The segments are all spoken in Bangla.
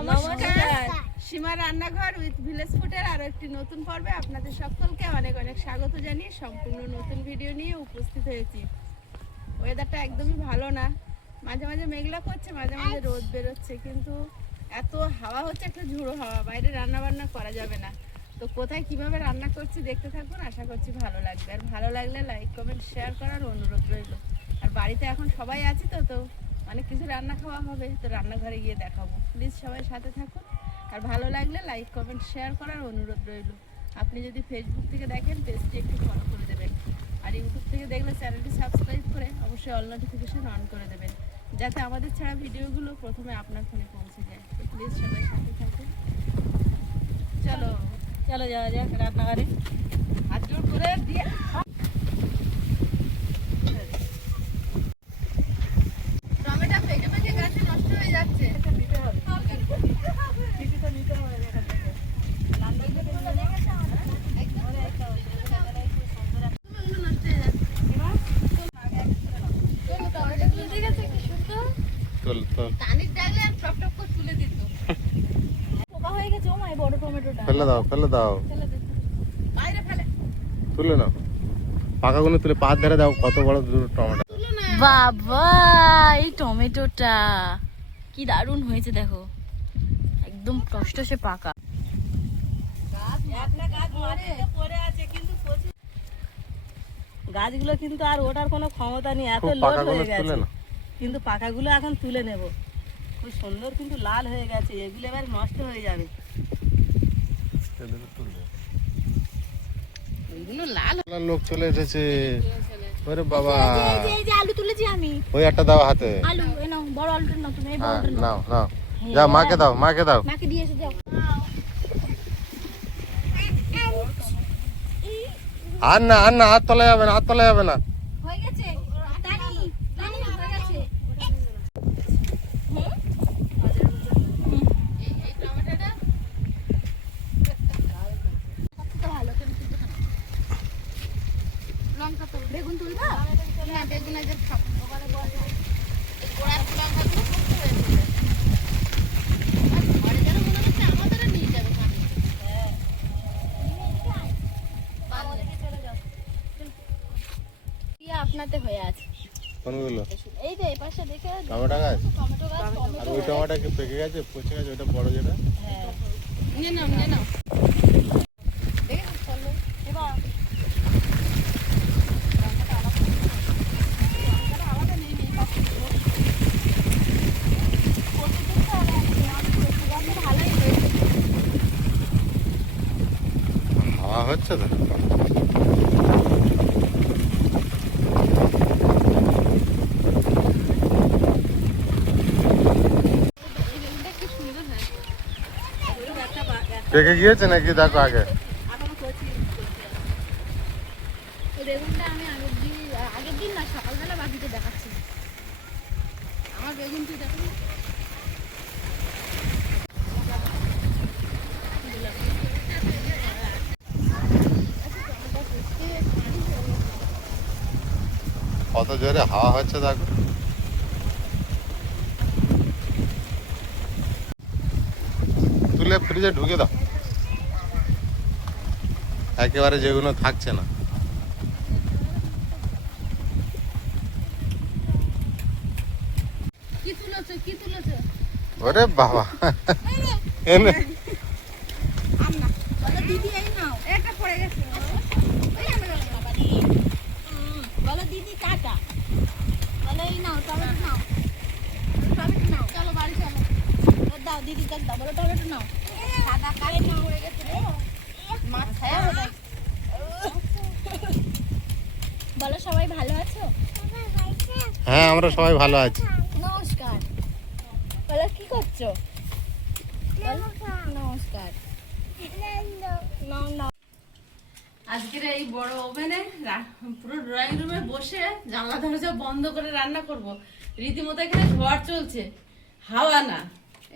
নমস্কার, সীমা রান্নাঘর উইথ ভিলেজ ফুডের আরো একটি নতুন পর্বে আপনাদের সকলকে অনেক অনেক স্বাগত জানিয়ে সম্পূর্ণ নতুন ভিডিও নিয়ে উপস্থিত হয়েছি। ওয়েদারটা একদমই ভালো না, মাঝে মাঝে মেঘলা করছে, মাঝে মাঝে রোদ বেরোচ্ছে, কিন্তু এত হাওয়া হচ্ছে, একটা ঝুড়ো হাওয়া, বাইরে রান্না বান্না করা যাবে না। তো কোথায় কিভাবে রান্না করছি দেখতে থাকুন, আশা করছি ভালো লাগবে। আর ভালো লাগলে লাইক কমেন্ট শেয়ার করার অনুরোধ রইল। আর বাড়িতে এখন সবাই আছি তো অনেক কিছু রান্না খাওয়া হবে, তো রান্নাঘরে গিয়ে দেখাবো। প্লিজ সবাই সাথে থাকুন, আর ভালো লাগলে লাইক কমেন্ট শেয়ার করার অনুরোধ রইল। আপনি যদি ফেসবুক থেকে দেখেন পেজটি একটু ফলো করে দেবেন, আর ইউটিউব থেকে দেখলে চ্যানেলটি সাবস্ক্রাইব করে অবশ্যই অল নোটিফিকেশন অন করে দেবেন, যাতে আমাদের ছাড়া ভিডিওগুলো প্রথমে আপনার ফোনে পৌঁছে যায়। তো প্লিজ সবাই সাথে থাকুন। চলো চলো যাওয়া যাক রান্নাঘরে। হাত জোর করে দিয়ে টমেটো পেকে পেকে গাছে নষ্ট হয়ে যাচ্ছে। ফেলে দাও তুলে নাও, পাকাগুলো তুলে পাত ধরে দাও। কত বড় টমেটো! বাবা, এই টমেটোটা কি দারুণ হয়েছে দেখো, একদম টসটসে পাকা। গাছগুলো কিন্তু আর ওঠার কোনো ক্ষমতা নেই, এত লোড হয়ে গেছে। কিন্তু পাকাগুলো এখন তুলে নেব। খুব সুন্দর কিন্তু লাল হয়ে গেছে, এগুলো এবার নষ্ট হয়ে যাবে। লোক চলে এসেছে। ওরে বাবা, এই যে আলু তুলেছি আমি। ওই একটা দাও হাতে। আলু এ নাও, বড় আলুটা নাও তুমি, এই বড়টা নাও। নাও নাও, যা মাকে দাও, মাকে দাও। মাকে দিয়ে এসে যাও। আর না আর না, হাত তোলা যাবে না, হাত তোলা যাবে না। হয়ে গেছে, টানি টানি হয়ে গেছে। এই টমেটোটা ভালো করে লঙ্কা তো বেগুন তুলবা না, বেগুন আজ খাবো। ওখানে বসে গোড়ার লঙ্কাগুলো কষ্ট হয়েছে, ঘরে যেন মনে হচ্ছে আমাদেরও নিয়ে যাবে সামনে। আপনাতে হয়ে আছে কোনগুলো? এই যে এই পাশে দেখে টমেটো গাছ। টমেটো গাছ, আর ওই টমেটো কি পেকে গেছে, পচে গেছে? ওটা বড় যেটা। হ্যাঁ নিয়ে নাও নিয়ে নাও। হাওয়া হচ্ছে তো। পেকে গিয়েছে নাকি দেখো আগে। বেগুনটা আমি আগের দিন না সকালবেলা বাকিতে দেখাচ্ছি। আমার বেগুন তুই দেখো কত জোরে হাওয়া হচ্ছে দেখো। তুলে ফ্রিজে ঢুকে দাও, একেবারে যেগুলো থাকছে না। কি তুলেছো কি তুলেছো? ওরে বাবা, এনে আমনা বলো দিদি, এই নাও, এটা পড়ে গেছে। ওই আমরা বলো দিদি টাটা, বলো এই নাও টমেটো নাও, টমেটো নাও, চলো বাড়ি চলো। দাও দিদি দাও, বলো টমেটো নাও। সাদা কালে না পড়ে গেছে রে, মাছ খায়া হবে। বলো সবাই ভালো আছো? হ্যাঁ, আমরা সবাই ভালো আছি। নমস্কার, বলো কি করছো? নমস্কার। আজকের এই বড় ওভেনে পুরো ড্রয়িং রুমে বসে জানলা দরজা বন্ধ করে রান্না করব। রীতিমতো এখানে ঝড় চলছে, হাওয়া না,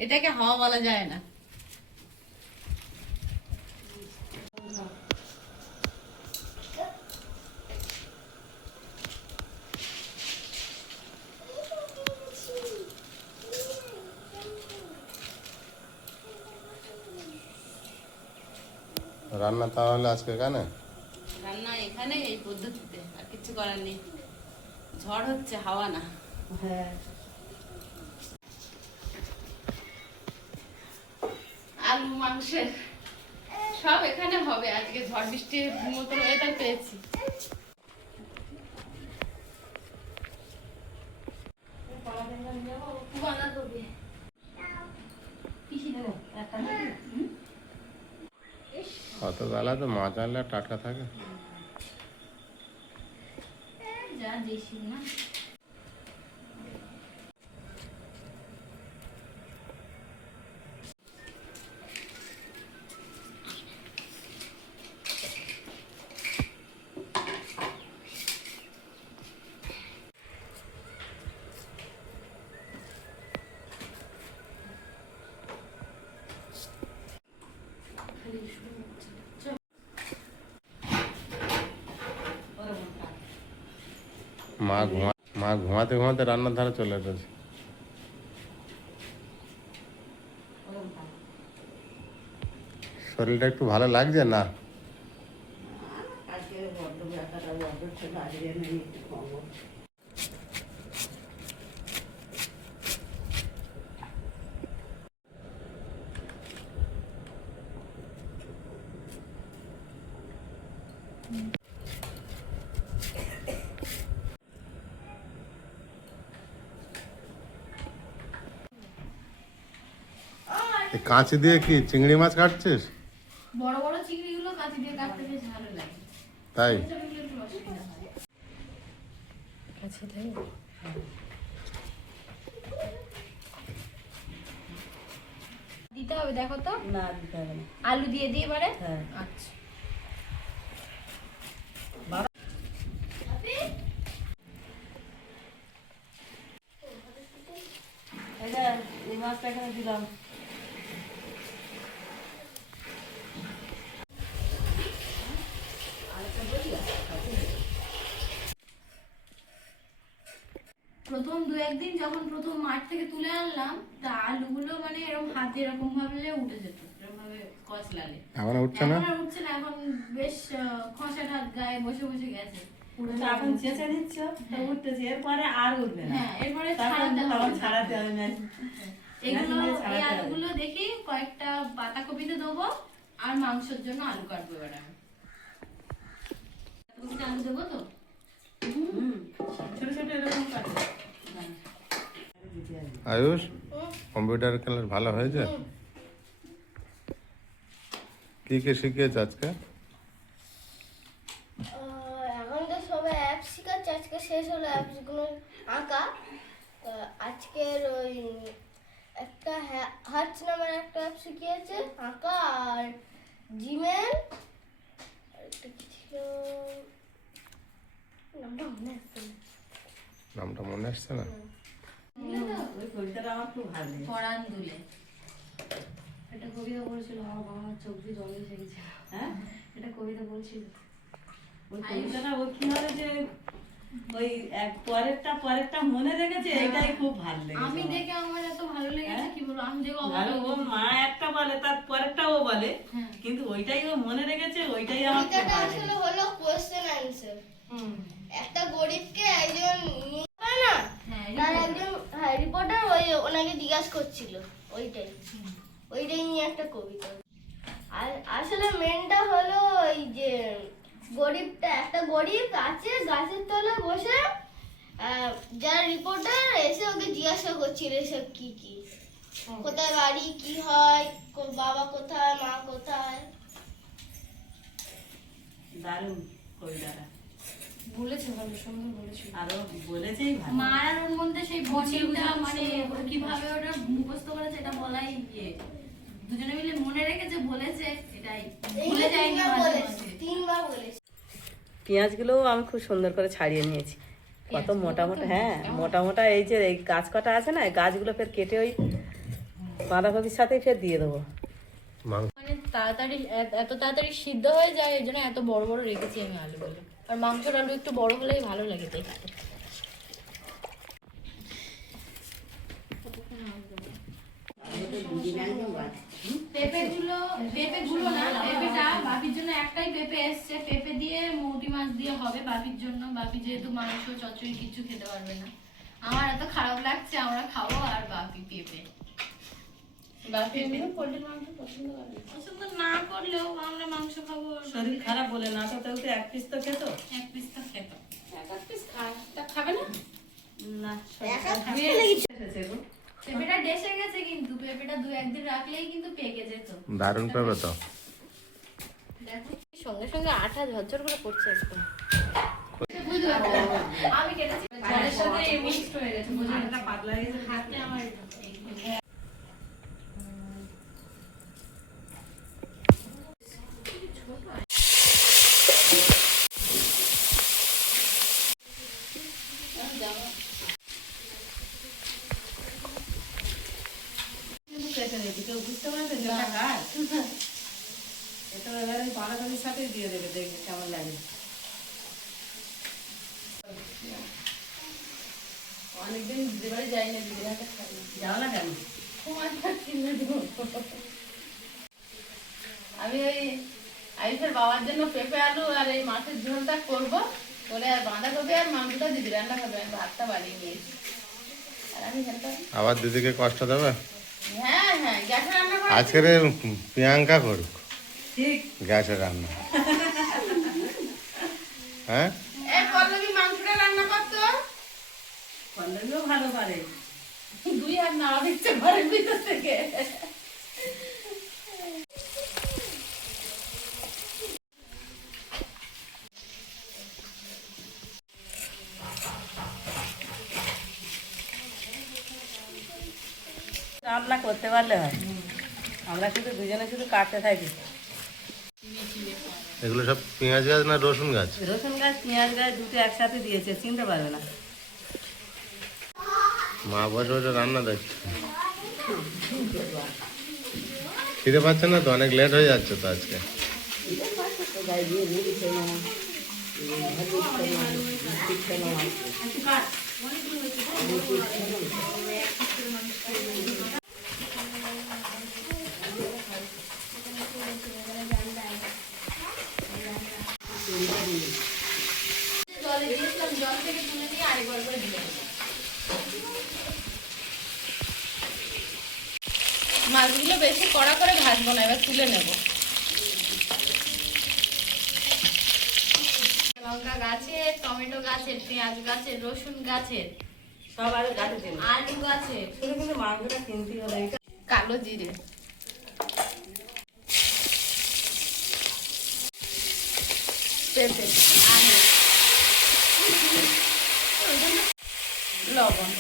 এটাকে হাওয়া বলা যায় না। রান্না তাহলে আজকে কেন? রান্না এখানে এই পদ্ধতিতে, আর কিছু করার নেই। ঝড় হচ্ছে, হাওয়া না। হ্যাঁ আলু মাংসের সব এখানে হবে আজকে। ঝড় বৃষ্টির মতন ওয়েদার পেয়েছি। অত বেলা তো মাছ আনলে টাটকা থাকে। যা দেশি না। মা ঘুমাতে ঘুমাতে রান্নার ধারে চলে এসেছে। শরীরটা একটু ভালো লাগছে না? আজকে বড্ড ব্যথাটা বড্ড ছিল, আজকে নেই একটু কমো। এই কাঁচি দিয়ে কি চিংড়ি মাছ কাটছিস? বড় বড় চিংড়িগুলো কাঁচি দিয়ে কাটতে বেশ ভালো লাগে। তাই ছোটগুলো একটু অসুবিধা হয়। দিতে হবে, দেখো তো। না দিতে হবে না। আলু দিয়ে দিয়ে এবারে। হ্যাঁ আচ্ছা। এই যে এই মাছটা এখানে দিলাম। প্রথম দু একদিন যখন প্রথম মাঠ থেকে তুলে আনলাম, তা আলুগুলো মানে এরকম হাতে এরকম ভাবে উঠে যেত, এরকম ভাবে কচলালে। এখন উঠছে না? এখন আর উঠছে না, এখন বেশ খসাটা গায়ে বসে বসে গেছে। তো এখন চেঁচে নিচ্ছ তো উঠতেছে, এরপরে আর উঠবে না। হ্যাঁ, এরপরে তখন ছাড়াতে তখন হবে। ছাড়াতে হবে না। এগুলো, মেশিনে এই ছাড়াতে হবে। আলুগুলো দেখি কয়েকটা বাঁধাকপিতে দেবো, আর মাংসের জন্য আলু কাটবো এবার আমি। বাঁধাকপিতে আলু দেবো তো? হুম, ছোট ছোট এরকম কাটবে। আয়ুষ, কম্পিউটার ক্লাস ভালো হয়েছে? কি কি শিখিয়েছে আজকে? এখন তো সবাই অ্যাপ শিখাচ্ছে, আজকে শেষ হলো অ্যাপসগুলো আঁকা। আজকের ওই একটা হার্টস নামের একটা অ্যাপ শিখিয়েছে আঁকা, আর জিমেল, আর একটা কি ছিল নামটা মনে আসছে না। নামটা মনে আসছে না? ওই কবিতাটা আমার খুব ভালো লেগেছে। পরাণ দুলে একটা কবিতা বলছিল, আমার বাবা চোখ দিয়ে জল এসে গেছে। হ্যাঁ, এটা কবিতা বলছিল। ওই কবিতাটা ও কিভাবে যে ওই এক পরেরটা মনে রেখেছে, এইটাই খুব ভালো লেগেছে আমি আমার। দেখে আমার এত ভালো লেগেছে, কি বলবো, আমি দেখে অবাক ভালো, হয়ে ও গেছি। মা একটা বলে তার পরেরটা ও বলে, হ্যাঁ। কিন্তু ওইটাই ও মনে রেখেছে, ওইটাই আমার খুব কবিতাটা ভালো আসলে লেগেছে। হলো কোশ্চেন অ্যান্সার। হুম। একটা গরিবকে একজন হয় না, হ্যাঁ, তার reporter। একজন রিপোর্টার ওই ওনাকে জিজ্ঞাসা করছিল, ওইটাই নিয়ে একটা কবিতা। আর আসলে মেনটা হলো ওই যে একটা গরিব আছে গাছের তলায় বসে, যারা রিপোর্টার এসে ওকে জিজ্ঞাসা করছিল এসব কি কি, কোথায় বাড়ি, কি হয়, বাবা কোথায়, মা কোথায়। দারুণ কবিতাটা, বলেছে ভালো, সুন্দর বলেছে। আরো বলেছেই ভালো। মা আর ওর মধ্যে সেই বন্ডিংটা, মানে ও কিভাবে ওটা মুখস্থ করেছে এটা বলাই ইয়ে। দুজনে মিলে মনে রেখেছে, বলেছে, এটাই ভুলে যায়নি মাঝে মাঝে। তিনবার বলেছে। পেঁয়াজগুলোও আমি খুব সুন্দর করে ছাড়িয়ে নিয়েছি। কত মোটা মোটা, হ্যাঁ মোটা মোটা, এই যে এই গাছ কটা আছে না, এই গাছগুলো ফের কেটে ওই বাঁধাকপির সাথে ফের দিয়ে দেবো। মানে তাড়াতাড়ি এত তাড়াতাড়ি সিদ্ধ হয়ে যায়, এই জন্য এত বড় বড় রেখেছি আমি আলুগুলো। আর মাংসের আলু একটু বড় হলেই ভালো লাগে দেখতে। পেঁপেগুলো পেঁপে গুলো না, পেঁপেটা বাপির জন্য একটাই পেঁপে এসছে, পেঁপে দিয়ে মৌটি মাছ দিয়ে হবে বাপির জন্য। বাপি যেহেতু মাংস চচ্চড়ি কিছু খেতে পারবে না, আমার এত খারাপ লাগছে, আমরা খাবো আর বাপি পেঁপে। বাপি এমনি পোল্ট্রির মাংস পছন্দ করে না। পছন্দ না করলেও আমরা মাংস খাবো। আর শরীর খারাপ বলে না তো, তাহলে তো এক পিস তো খেত। এক পিস তো খেত। এক পিস খায়, তা খাবে না? না পেঁপেটা ডেসে গেছে, কিন্তু পেঁপেটা 2-1 দিন রাখলেই কিন্তু পেকে যেত। দারুণ পেবে তো। দেখো সঙ্গে সঙ্গে আঠা ঝরঝর করে পড়ছে একদম। আমি কেটেছি, জলের সাথে মিক্সড হয়ে গেছে, বুঝলি? আটা পাতলা হয়ে গেছে। হাতে আমার কিন্তু কেটে নিয়েছি, কেউ বুঝতে পারবে যে ওটা কার। এটা এবার ওই বাঁধাকপির সাথে দিয়ে দেবে, দেখবে কেমন লাগে। অনেকদিন দিদির বাড়ি যাই না, দিদির হাতে খাই না। যাও না কেন? তোমার হাত কিনে দেবো। আমি ওই আইফের বাবার জন্য পেঁপে আলু আর এই মাছের ঝোলটা করবো, করে আর বাঁধাকপি আর মাংসটা দিদি রান্না খাবে। আমি ভাতটা বানিয়ে নিয়েছি আর আমি হেল্পার। আবার দিদিকে কষ্ট দেবে। হ্যাঁ হ্যাঁ, গ্যাসে রান্না করে আজকে প্রিয়াঙ্কা করুক ঠিক। গ্যাসে রান্না। হ্যাঁ পল্লবী মাংসটা রান্না করতো, পল্লবীও ভালো পারে। 2 হাত নাড়া দিচ্ছে ঘরের ভিতর থেকে। রান্না করতে পারলে হয়, আমরা শুধু দুজনে শুধু কাটতে থাকি। এগুলো সব পেঁয়াজ গাছ না রসুন গাছ? রসুন গাছ পেঁয়াজ গাছ দুটো একসাথে দিয়েছে, চিনতে পারবে না। মা বসে বসে রান্না দেখছে। খিদে পাচ্ছে না তো? অনেক লেট হয়ে যাচ্ছে তো আজকে। জলে দিয়েছিলাম, জল থেকে তুলে নিয়ে আরেকবার করে দিলাম। মাছগুলো বেশি কড়া করে ভাজবো না, এবার তুলে নেব। লঙ্কা গাছের, টমেটো গাছের, পেঁয়াজ গাছের, রসুন গাছের, সব আগে গাছে দিন। আলু গাছের, শুধু কিন্তু মাংসটা কিনতেই হলো। এটা কালো জিরে, পেঁপে, আলু, লবণ।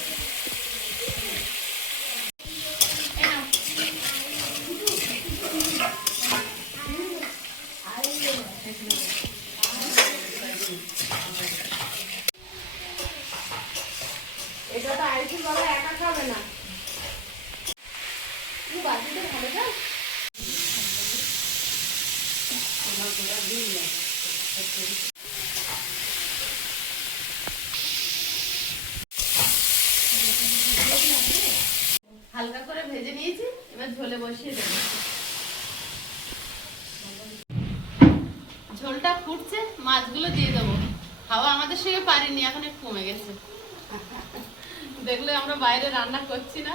এটা তো আইসি বাবা একা খাবে না, বাটিতে ভালো না। হালকা করে ভেজে নিয়েছি, এবার ঝোলে বসিয়ে দেবো। ঝোলটা ফুটছে, মাছগুলো দিয়ে দেবো। হাওয়া আমাদের সঙ্গে পারিনি, এখন একটু কমে গেছে। দেখলে আমরা বাইরে রান্না করছি না।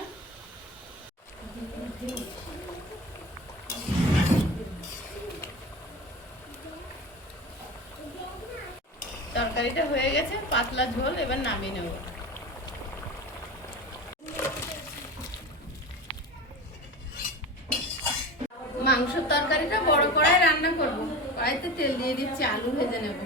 তরকারিটা হয়ে গেছে, পাতলা ঝোল, এবার নামিয়ে নেব। মাংসের তরকারিটা বড় কড়াই রান্না করব। কড়াইতে তেল দিয়ে দিচ্ছি, আলু ভেজে নেব।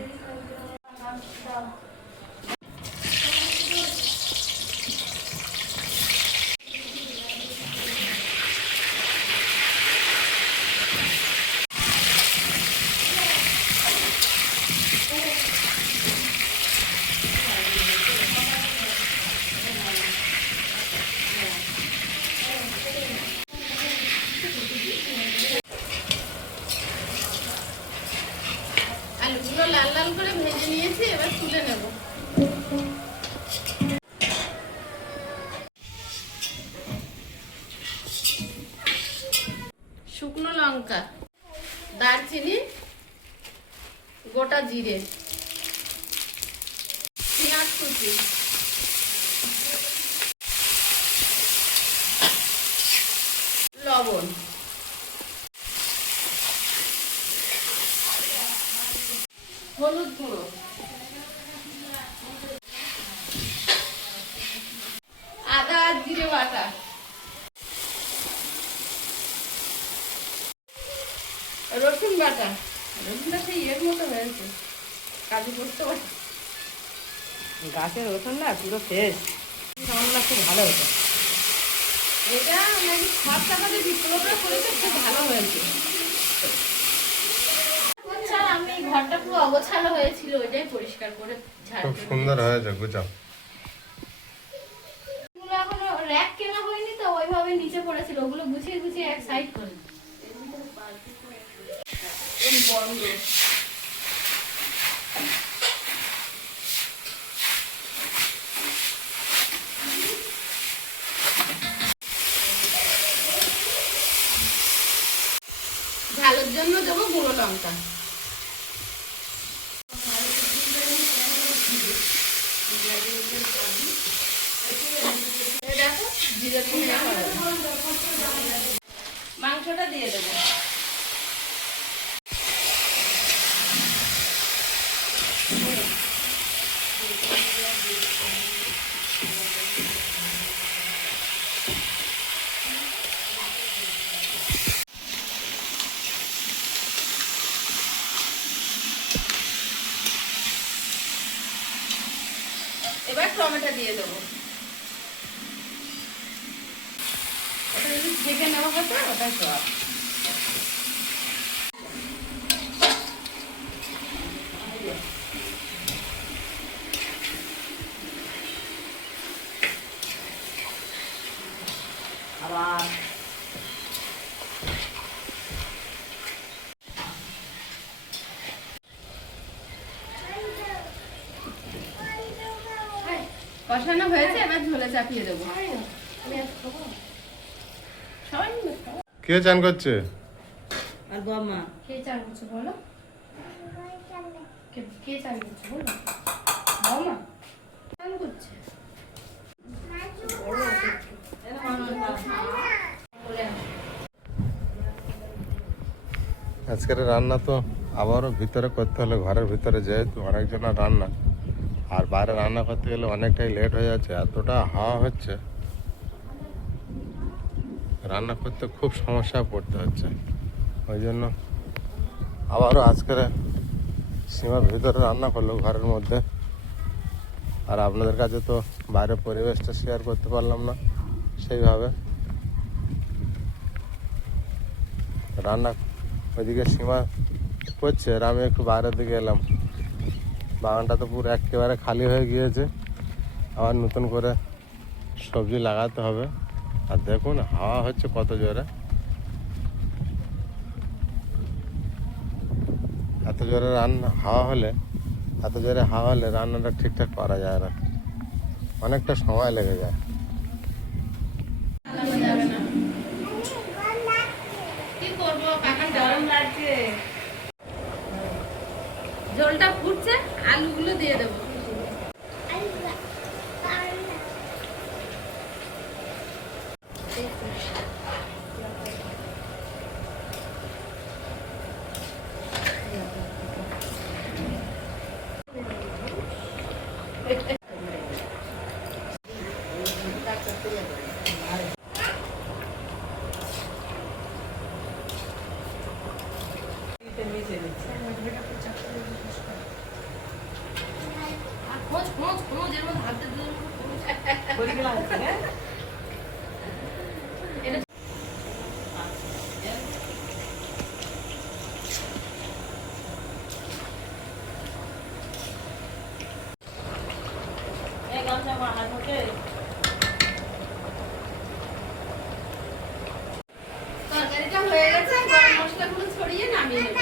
আলুগুলো লাল লাল করে ভেজে নিয়েছি, এবার তুলে নেব। শুকনো লঙ্কা, দারচিনি, গোটা জিরে, পেঁয়াজ কুচি, লবণ, হলুদ গুঁড়ো, আদা আর জিরে বাটা, রসুন বাটা। রসুনটা সেই এর মতো হয়েছে, কাজু করতে পারে। গাছের রসুন না পুরো ফ্রেশ, রান্না খুব ভালো হতো। এটা নাকি খরচা করে বিপ্লবটা করেছে, খুব ভালো হয়েছে। আচ্ছা, আমি ঘরটা পুরো অগোছালো হয়েছিল, ওইটাই পরিষ্কার করে ঝাড় খুব দিলাম। সুন্দর হয়েছে, গুছাও। ওগুলো এখনো র‍্যাক কেনা হয়নি তো, ওইভাবে নিচে পড়েছিল, ওগুলো গুছিয়ে গুছিয়ে এক সাইড করে দিই। বন্ধ। ঝালের জন্য দেবো গুঁড়ো লঙ্কা। দেখো জিরে ধনিয়া হয়ে গেছে। মাংসটা দিয়ে দেবো। এবার টমেটো দিয়ে দেবো। ওটা যদি ঢেকে নেওয়া হতো ওটা সব। আবার কষানো হয়েছে, এবার ঝোলে চাপিয়ে দেবো। সবাই মিলে খাও। কে চান করছে? আর বম্মা কে চান করছে বলো? কে চান করছে বলো? বৌমা চান করছে। আজকের রান্না তো আবারও ভিতরে করতে হলো, ঘরের ভিতরে, যেহেতু অনেকজনের রান্না, আর বাইরে রান্না করতে গেলে অনেকটাই লেট হয়ে যাচ্ছে, এতটা হাওয়া হচ্ছে, রান্না করতে খুব সমস্যায় পড়তে হচ্ছে। ওই জন্য আবারও আজকের সীমার ভিতরে রান্না করলো ঘরের মধ্যে। আর আপনাদের কাছে তো বাইরের পরিবেশটা শেয়ার করতে পারলাম না সেইভাবে। রান্না ওইদিকে সীমা করছে, আর আমি একটু বাইরের দিকে এলাম। বাগানটা তো পুরো একেবারে খালি হয়ে গিয়েছে, আবার নতুন করে সবজি লাগাতে হবে। আর দেখুন হাওয়া হচ্ছে কত জোরে, এত জোরে এত জোরে হাওয়া হলে রান্নাটা ঠিকঠাক করা যায় না, অনেকটা সময় লেগে যায়। কি করবো, কাকা গরম লাগছে। ঝোলটা ফুটছে, আলুগুলো দিয়ে দেবো। খোঁজ খোঁজ খোঁজ, এর মধ্যে হাত দিয়ে তরকারিটা হয়ে গেছে, গরম মশলাগুলো ছড়িয়ে নামিয়ে নেবো।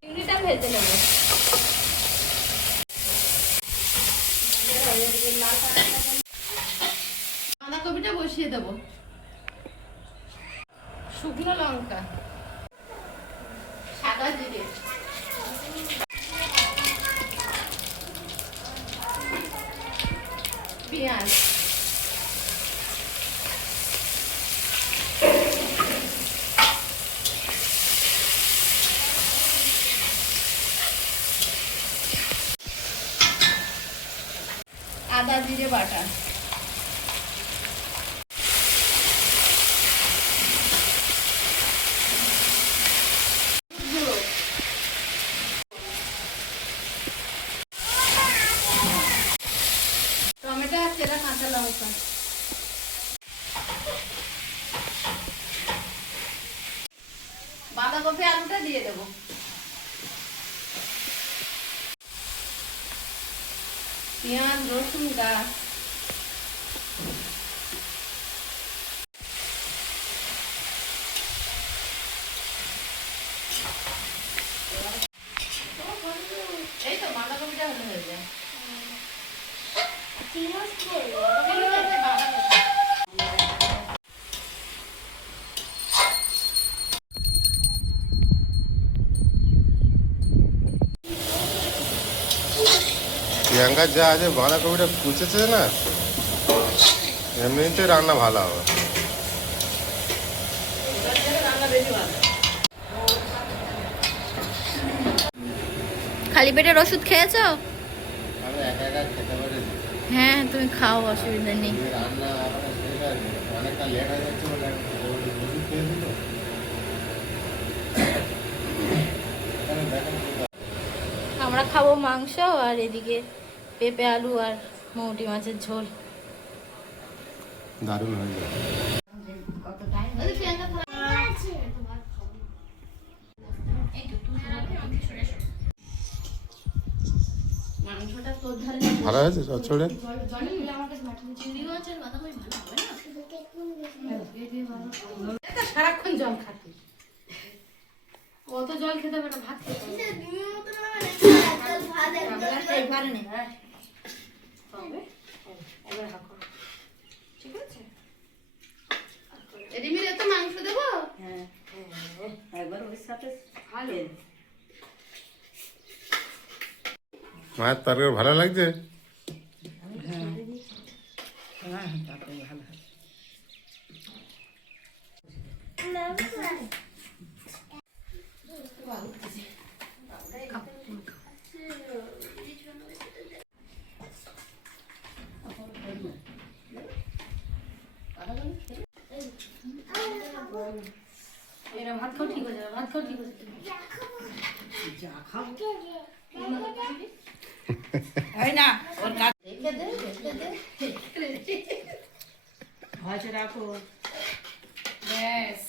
চিংড়িটা ভেজে নেবো। বাঁধাকপিটা বসিয়ে দেবো। শুকনো লঙ্কা, সাদা জিরে, পেঁয়াজ, আদা জিরে বাটা, গুঁড়ো, টমেটো আর চেরা কাঁচা লঙ্কা, বাঁধাকপি আলুটা দিয়ে দেবো। পেঁয়াজ রসুন গাছ, এই তো বাঁধাকপিটা হলে হয়ে যায়। প্রিয়াঙ্কার যা আছে বাঁধাকপিটা কুচেছে না, এমনিতে রান্না ভালো হবে। খালি পেটের ওষুধ খেয়েছো? আমি একা একা খেতে পারি না। হ্যাঁ তুমি খাও, অসুবিধা নেই। রান্না অনেকটা লেট হয়ে যাচ্ছে বলে ওষুধ খেয়েছি তো। আমরা খাবো মাংস, আর এদিকে পেঁপে আলু আর মৌটি মাছের ঝোল। দারুণ হয়ে যাবে। মাংসটা তোর ধারে ভালো হয়েছে চচ্চড়ি? সারাক্ষণ জল খাতে, কত জল খেতে হবে না, ভাত খেতে হবে। ঠিক আছে, এদিকে তো মাংস দেবো। হ্যাঁ একবার ওর সাথে ভালো। মায়ের তরকারি ভালো লাগছে? হ্যাঁ তারপরে ভালো হয়। এরা ভাত খাও, ঠিক হয়ে যাবে, ভাত খাও, ঠিক হয়ে যাবে। যা খাও হয় না ওর কাজ রেখে দে, রেখে দে। হয়তো রাখো। ব্যাস।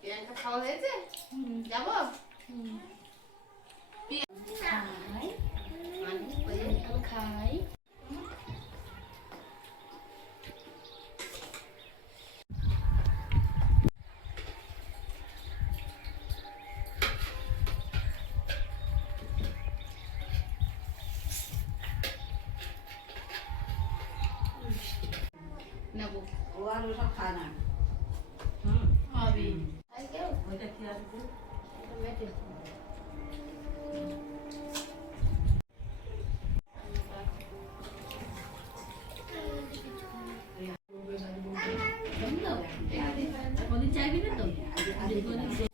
প্রিয়াঙ্কা খাওয়া হয়েছে? যাবো? খাই। নেবো। ও আর ওসব খায় না। হবে। ওইটা কি আসবে?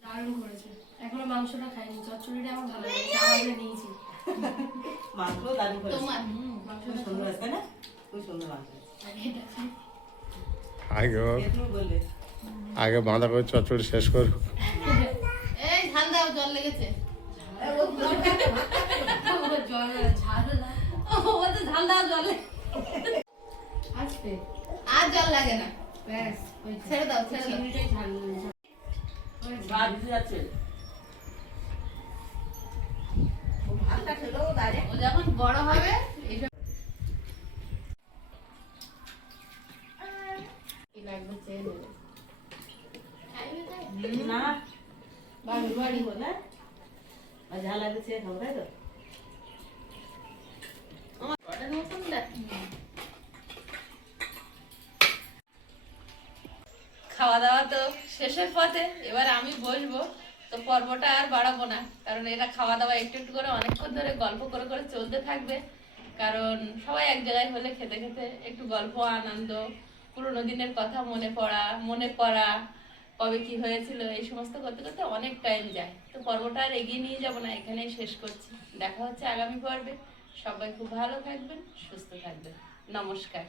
দারুণ করেছে। এখনো মাংসটা খাইনি, চচ্চড়িটা আমার ভালো লাগছে, আমাদের নিয়েছি। মাংস দারুণ করেছে। তোমার খুব সুন্দর আছে না? খুব সুন্দর মাংস। আগে এটা খাই। আগে তুমি বললে আগে বাঁধাকপি চচ্চড়ি শেষ করুক। এই ঝাল দাও, জল লেগেছে। জল ঝাল না, ও তো ঝাল দাও জলে। আস্তে, আর জল লাগে না, ব্যাস ছেড়ে দাও ছেড়ে দাও। চিংড়িটাই ঝাল ভাত দিতে যাচ্ছে ভাতটা খেলেও ডাইরেক্ট ও যখন বড় হবে এইসব কি লাগবে চেয়ে নেবে। না বাড়ি বাড়ি না আর যা লাগবে সে খাবো, তাই তো? কটার মতন দেখ। খাওয়া দাওয়া তো শেষের পথে, এবার আমি বসবো। তো পর্বটা আর বাড়াবো না, কারণ এরা খাওয়া দাওয়া একটু একটু করে অনেকক্ষণ ধরে গল্প করে করে চলতে থাকবে। কারণ সবাই এক জায়গায় হলে খেতে খেতে একটু গল্প, আনন্দ, পুরোনো দিনের কথা মনে করা, কবে কি হয়েছিল, এই সমস্ত করতে করতে অনেক টাইম যায়। তো পর্বটা আর এগিয়ে নিয়ে যাব না, এখানেই শেষ করছি। দেখা হচ্ছে আগামী পর্বে। সবাই খুব ভালো থাকবেন, সুস্থ থাকবেন। নমস্কার।